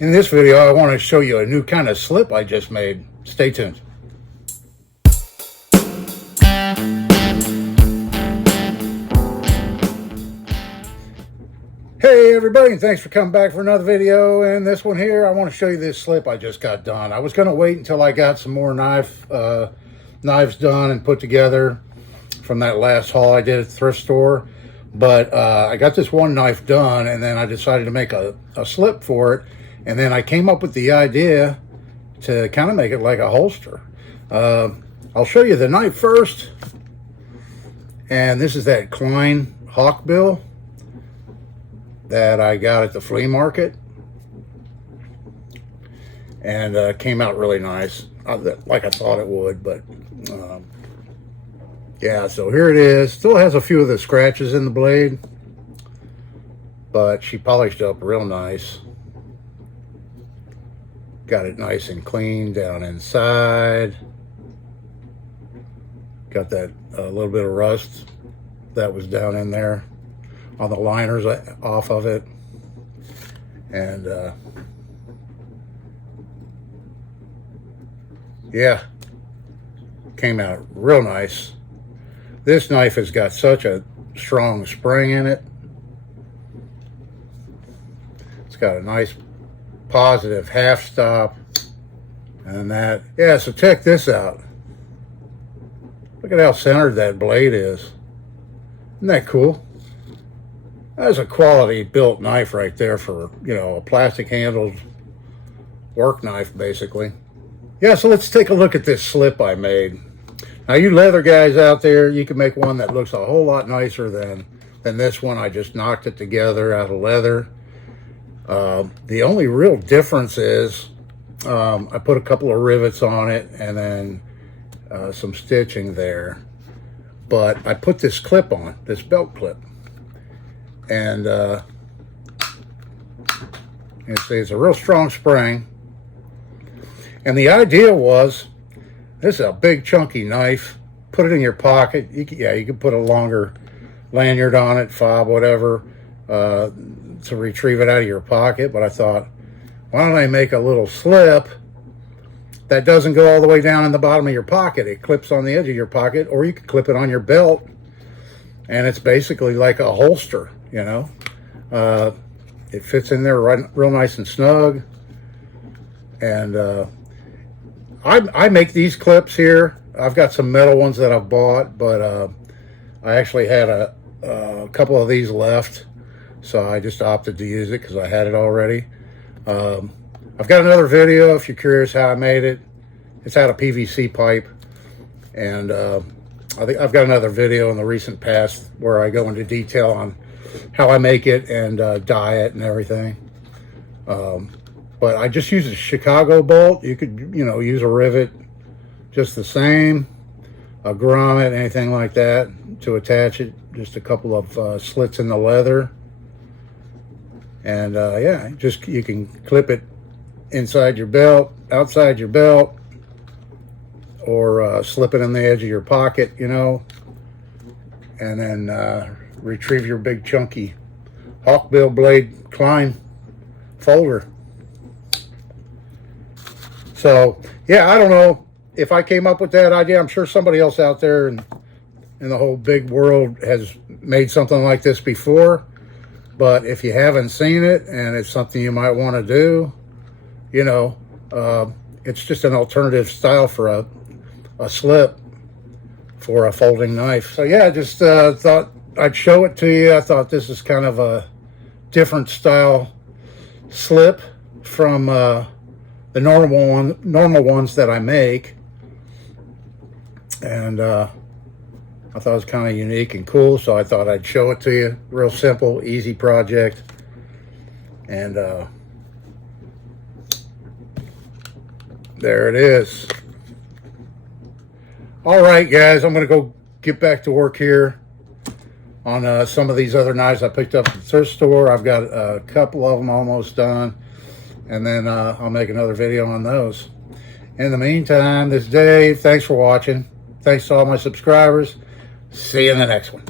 In this video, I want to show you a new kind of slip I just made. Stay tuned. Hey everybody, and thanks for coming back for another video. And this one here, I want to show you this slip I just got done. I was going to wait until I got some more knives done and put together from that last haul I did at the thrift store. But I got this one knife done, and then I decided to make a slip for it. And then I came up with the idea to kind of make it like a holster. I'll show you the knife first. And this is that Klein Hawkbill that I got at the flea market. And came out really nice, like I thought it would. But yeah, so here it is. Still has a few of the scratches in the blade, but she polished up real nice. Got it nice and clean down inside. Got that little bit of rust that was down in there on the liners off of it. And yeah, came out real nice. This knife has got such a strong spring in it. It's got a nice positive half stop and that. Yeah, so check this out. Look at how centered that blade is. Isn't that cool? That's a quality built knife right there for, you know, a plastic handled work knife basically. Yeah, so let's take a look at this slip I made. Now you leather guys out there, you can make one that looks a whole lot nicer than this one. I just knocked it together out of leather. The only real difference is I put a couple of rivets on it and then some stitching there. But I put this clip on, this belt clip. And you see it's a real strong spring. And the idea was, this is a big chunky knife. Put it in your pocket. You could put a longer lanyard on it, fob, whatever, to retrieve it out of your pocket. But I thought, why don't I make a little slip that doesn't go all the way down in the bottom of your pocket? It clips on the edge of your pocket, or you could clip it on your belt, and it's basically like a holster, you know. It fits in there real nice and snug. And I make these clips here. I've got some metal ones that I've bought, but I actually had a couple of these left, so I just opted to use it because I had it already. I've got another video if you're curious how I made it. It's out of PVC pipe, and I think I've got another video in the recent past where I go into detail on how I make it and dye it and everything. But I just use a Chicago bolt. You could, you know, use a rivet just the same, a grommet, anything like that to attach it. Just a couple of slits in the leather. And yeah, just you can clip it inside your belt, outside your belt, or slip it on the edge of your pocket, you know, and then retrieve your big chunky Hawkbill blade Klein folder. So yeah, I don't know if I came up with that idea. I'm sure somebody else out there in the whole big world has made something like this before. But if you haven't seen it and it's something you might want to do, you know, it's just an alternative style for a slip for a folding knife. So yeah, I just thought I'd show it to you. I thought this is kind of a different style slip from the normal ones that I make. And I thought it was kind of unique and cool, so I thought I'd show it to you. Real simple, easy project. And there it is. All right, guys, I'm going to go get back to work here on some of these other knives I picked up at the thrift store. I've got a couple of them almost done, and then I'll make another video on those. In the meantime, this is Dave. Thanks for watching. Thanks to all my subscribers. See you in the next one.